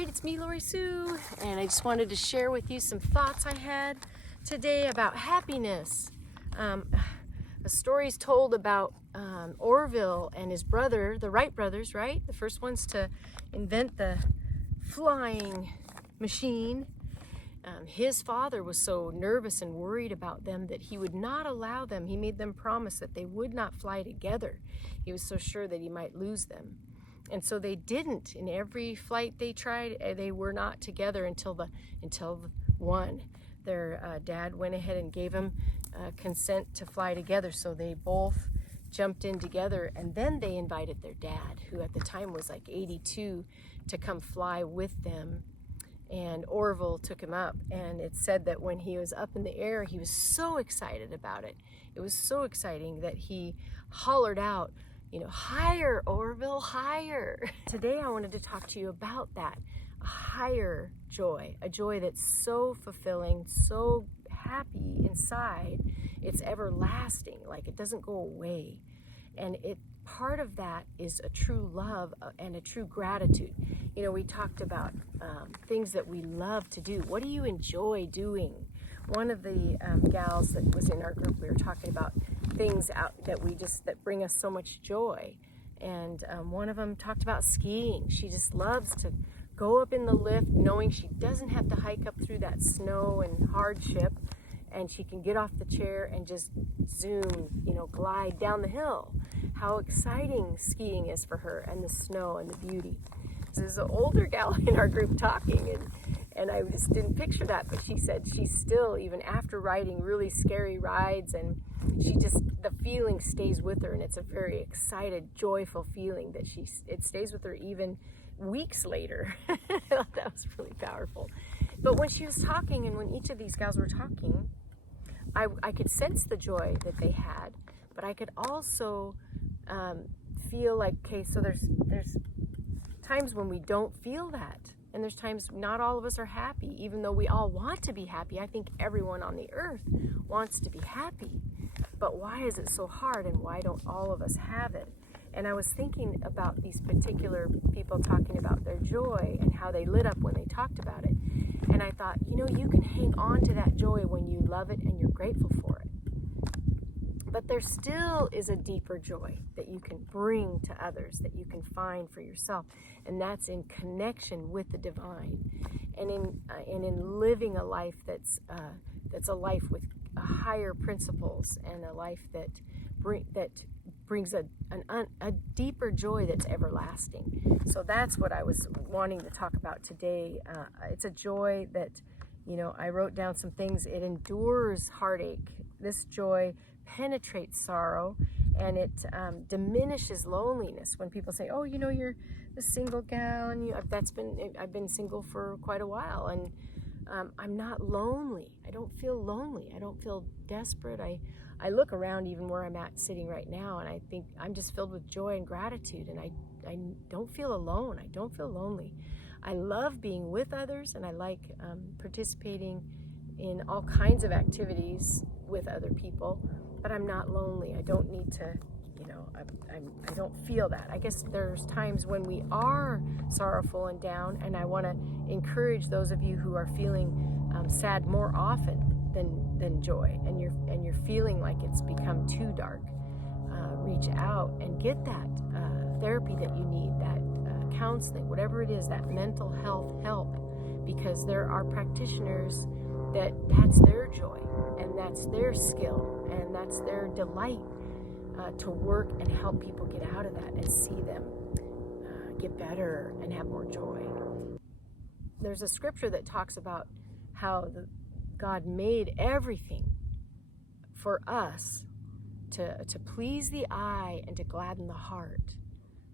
right, it's me, Lori Sue, and I just wanted to share with you some thoughts I had today about happiness. A story's told about Orville and his brother, the Wright brothers, right? The first ones to invent the flying machine. His father was so nervous and worried about them that he would not allow them. He made them promise that they would not fly together. He was so sure that he might lose them. And so they didn't. In every flight they tried, they were not together until one. Their dad went ahead and gave them consent to fly together. So they both jumped in together, and then they invited their dad, who at the time was like 82, to come fly with them. And Orville took him up, and it said that when he was up in the air, he was so excited about it. It was so exciting that he hollered out, higher, Orville, higher. Today I wanted to talk to you about that, a higher joy, a joy that's so fulfilling, so happy inside, it's everlasting, like it doesn't go away. And part of that is a true love and a true gratitude. We talked about things that we love to do. What do you enjoy doing? One of the gals that was in our group, we were talking about things that bring us so much joy. And one of them talked about skiing. She just loves to go up in the lift knowing she doesn't have to hike up through that snow and hardship, and she can get off the chair and just zoom, glide down the hill. How exciting skiing is for her, and the snow and the beauty. So there's an older gal in our group talking, and I just didn't picture that, but she said she's still, even after riding really scary rides, and the feeling stays with her, and it's a very excited, joyful feeling that it stays with her even weeks later. I thought that was really powerful. But when she was talking, and when each of these gals were talking, I could sense the joy that they had, but I could also feel like, okay, so there's times when we don't feel that, and there's times not all of us are happy, even though we all want to be happy. I think everyone on the earth wants to be happy, but why is it so hard, and why don't all of us have it? And I was thinking about these particular people talking about their joy and how they lit up when they talked about it. And I thought, you can hang on to that joy when you love it and you're grateful for it. But there still is a deeper joy that you can bring to others, that you can find for yourself. And that's in connection with the divine. And in living a life that's a life with higher principles, and a life that brings a deeper joy that's everlasting. So that's what I was wanting to talk about today. It's a joy that, I wrote down some things. It endures heartache. This joy penetrates sorrow, and it diminishes loneliness. When people say, oh, you're a single gal, and I've been single for quite a while, and I'm not lonely. I don't feel lonely. I don't feel desperate. I look around even where I'm at sitting right now, and I think I'm just filled with joy and gratitude, and I don't feel alone. I don't feel lonely. I love being with others, and I like participating in all kinds of activities with other people, but I'm not lonely. I don't need to, I don't feel that. I guess there's times when we are sorrowful and down, and I want to encourage those of you who are feeling sad more often than joy, and you're feeling like it's become too dark. Reach out and get that therapy that you need, that counseling, whatever it is, that mental health help, because there are practitioners that's their joy, and that's their skill, and that's their delight to work and help people get out of that and see them get better and have more joy. There's a scripture that talks about how God made everything for us to please the eye and to gladden the heart.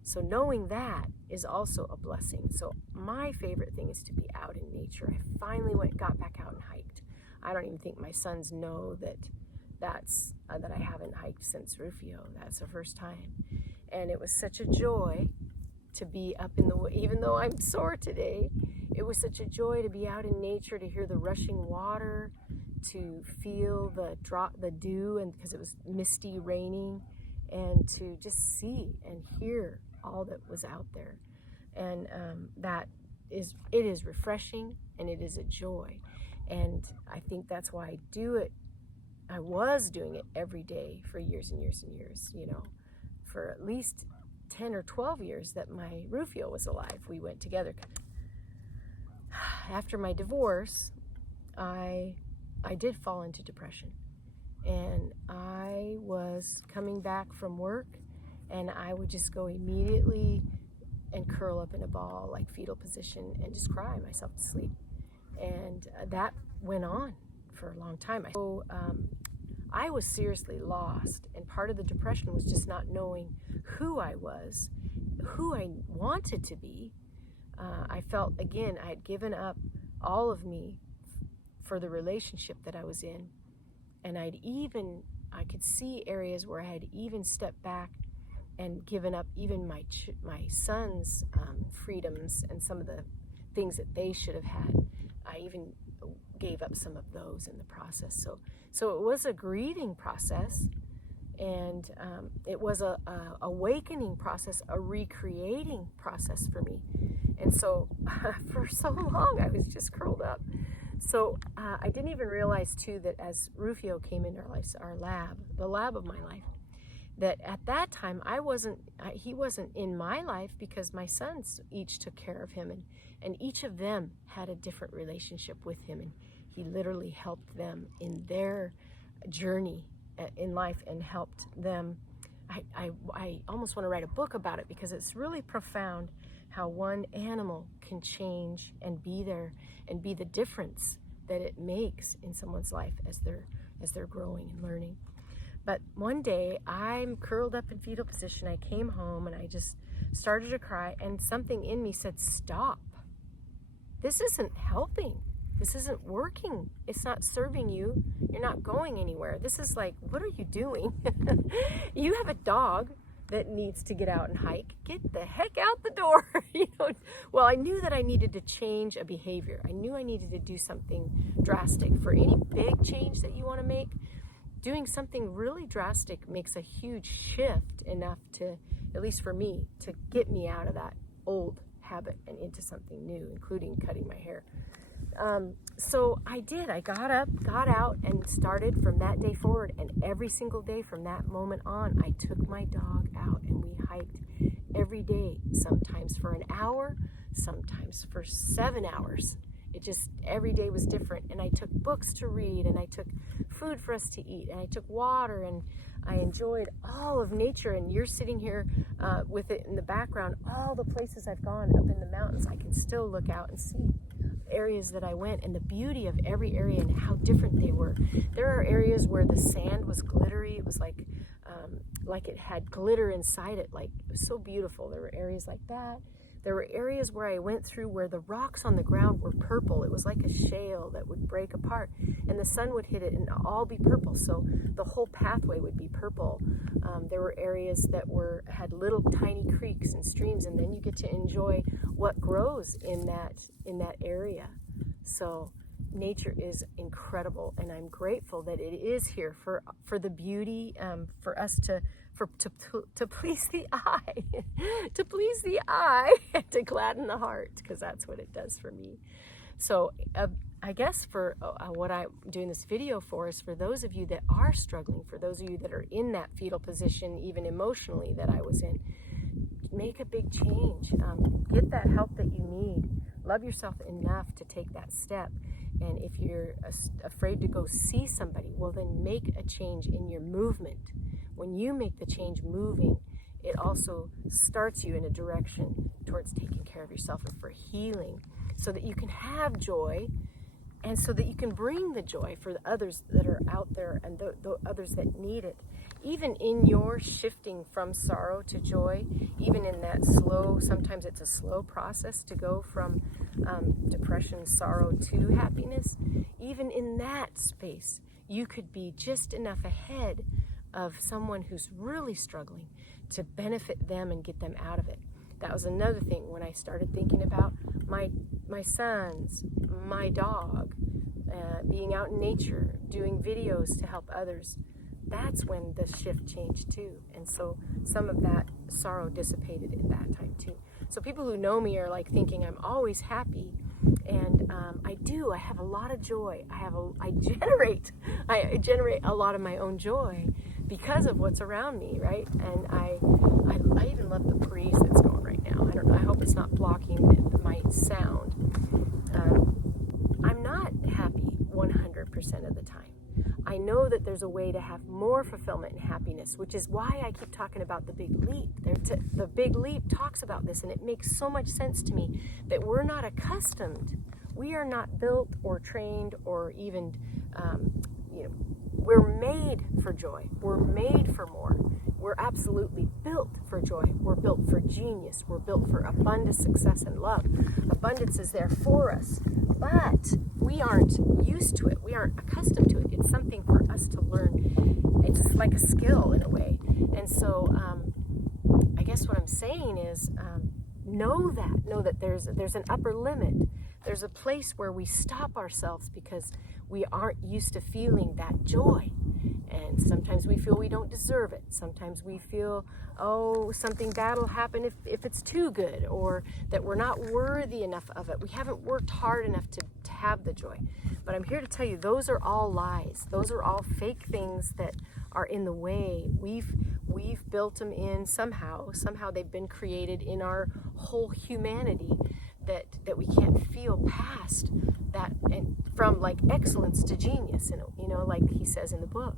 So knowing that is also a blessing. So my favorite thing is to be out in nature. I finally got back out and hiked. I don't even think my sons know that I haven't hiked since Rufio. That's the first time. And it was such a joy to be up in the, even though I'm sore today, it was such a joy to be out in nature, to hear the rushing water, to feel the dew, and because it was misty, raining, and to just see and hear all that was out there. And that is refreshing, and it is a joy. And I think that's why I do it. I was doing it every day for years and years and years, for at least 10 or 12 years that my Rufio was alive. We went together. After my divorce, I did fall into depression. And I was coming back from work, and I would just go immediately and curl up in a ball, like fetal position, and just cry myself to sleep. And that went on for a long time. So I was seriously lost, and part of the depression was just not knowing who I was, who I wanted to be. I felt, again, I had given up all of me for the relationship that I was in, and I could see areas where I had even stepped back and given up even my son's freedoms and some of the things that they should have had. I even gave up some of those in the process. So it was a grieving process, and it was a awakening process, a recreating process for me. And so for so long I was just curled up. So I didn't even realize too that as Rufio came into our lives, the lab of my life, that at that time he wasn't in my life, because my sons each took care of him, and each of them had a different relationship with him, and he literally helped them in their journey in life and helped them. I almost want to write a book about it, because it's really profound how one animal can change and be there and be the difference that it makes in someone's life as they're growing and learning. But one day I'm curled up in fetal position. I came home and I just started to cry, and something in me said, stop. This isn't helping. This isn't working. It's not serving you. You're not going anywhere. This is like, what are you doing? You have a dog that needs to get out and hike. Get the heck out the door. Well, I knew that I needed to change a behavior. I knew I needed to do something drastic. For any big change that you want to make, doing something really drastic makes a huge shift, enough to, at least for me, to get me out of that old habit and into something new, including cutting my hair. So I did. I got up, got out, and started from that day forward. And every single day from that moment on, I took my dog out and we hiked every day, sometimes for an hour, sometimes for 7 hours. Every day was different. And I took books to read, and I took food for us to eat, and I took water, and I enjoyed all of nature. And you're sitting here with it in the background, all the places I've gone up in the mountains. I can still look out and see areas that I went, and the beauty of every area and how different they were. There are areas where the sand was glittery. It was like it had glitter inside it. Like, it was so beautiful. There were areas like that. There were areas where I went through where the rocks on the ground were purple. It was like a shale that would break apart, and the sun would hit it and all be purple. So the whole pathway would be purple. There were areas that had little tiny creeks and streams, and then you get to enjoy what grows in that area. So nature is incredible, and I'm grateful that it is here for the beauty, for us to please the eye, to please the eye, and to gladden the heart, because that's what it does for me. So I guess for what I'm doing this video for is for those of you that are struggling, for those of you that are in that fetal position, even emotionally, that I was in. Make a big change. Get that help that you need. Love yourself enough to take that step. And if you're afraid to go see somebody, well, then make a change in your movement. When you make the change moving, it also starts you in a direction towards taking care of yourself and for healing, so that you can have joy, and so that you can bring the joy for the others that are out there, and the others that need it. Even in your shifting from sorrow to joy, even in that sometimes it's a slow process to go from depression, sorrow to happiness. Even in that space, you could be just enough ahead of someone who's really struggling to benefit them and get them out of it. That was another thing when I started thinking about my sons, my dog, being out in nature, doing videos to help others. That's when the shift changed too. And so some of that sorrow dissipated at that time too. So people who know me are like thinking I'm always happy. And I have a lot of joy. I generate a lot of my own joy because of what's around me, right? And I even love the breeze that's going right now. I don't know. I hope it's not blocking my sound. I'm not happy 100% of the time. I know that there's a way to have more fulfillment and happiness, which is why I keep talking about the Big Leap. The Big Leap talks about this, and it makes so much sense to me that we're not accustomed. We are not built or trained or even, we're made for joy. We're made for more. We're absolutely built for joy. We're built for genius. We're built for abundance, success, and love. Abundance is there for us, but we aren't used to it. We aren't accustomed to it. It's something for us to learn. It's like a skill in a way. And so I guess what I'm saying is know that there's an upper limit. There's a place where we stop ourselves because we aren't used to feeling that joy. And sometimes we feel we don't deserve it. Sometimes we feel, something bad will happen if it's too good, or that we're not worthy enough of it. We haven't worked hard enough to have the joy. But I'm here to tell you, those are all lies. Those are all fake things that are in the way. We've built them in somehow. Somehow they've been created in our whole humanity that we can't feel past that, and from like excellence to genius, like he says in the book.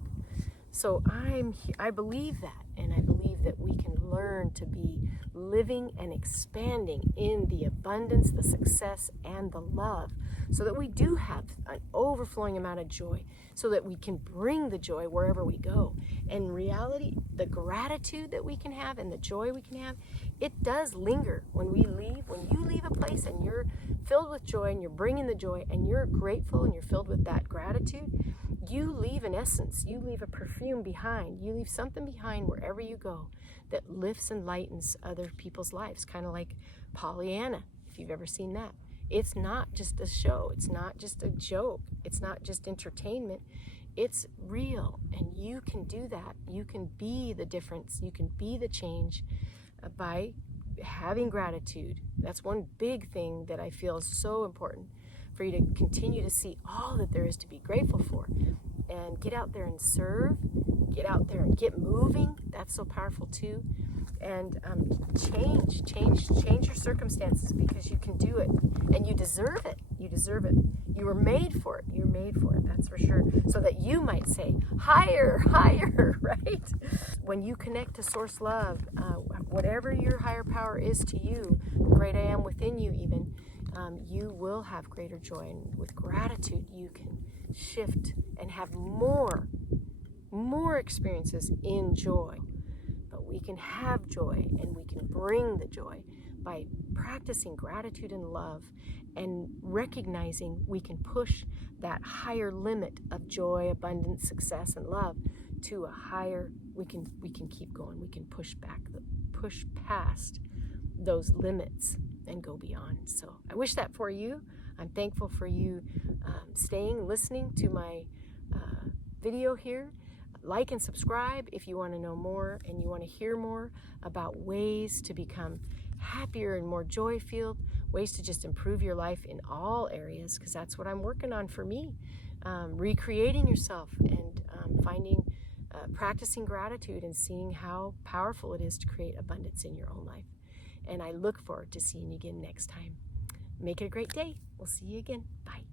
So I believe that, and I believe that we can learn to be living and expanding in the abundance, the success, and the love, so that we do have an overflowing amount of joy, so that we can bring the joy wherever we go. And in reality, the gratitude that we can have and the joy we can have, it does linger when we leave. When you leave a place and you're filled with joy and you're bringing the joy and you're grateful and you're filled with that gratitude, you leave an essence, you leave a perfume behind, you leave something behind wherever you go that lifts and lightens other people's lives, kind of like Pollyanna, if you've ever seen that. It's not just a show, it's not just a joke, it's not just entertainment, it's real, and you can do that. You can be the difference, you can be the change by having gratitude. That's one big thing that I feel is so important, for you to continue to see all that there is to be grateful for, and get out there and serve, get out there and get moving. That's so powerful too. And change your circumstances, because you can do it, and you deserve it. You deserve it. You were made for it. You're made for it. That's for sure. So that you might say, higher, higher, right? When you connect to source love, whatever your higher power is to you, the great I am within you even, you will have greater joy. And with gratitude, you can shift and have more experiences in joy. But we can have joy, and we can bring the joy by practicing gratitude and love, and recognizing we can push that higher limit of joy, abundance, success, and love to a higher. We can keep going. We can push past those limits and go beyond. So I wish that for you. I'm thankful for you listening to my video here. Like and subscribe if you want to know more and you want to hear more about ways to become happier and more joy-filled, ways to just improve your life in all areas, because that's what I'm working on for me. Recreating yourself and practicing gratitude and seeing how powerful it is to create abundance in your own life. And I look forward to seeing you again next time. Make it a great day. We'll see you again. Bye.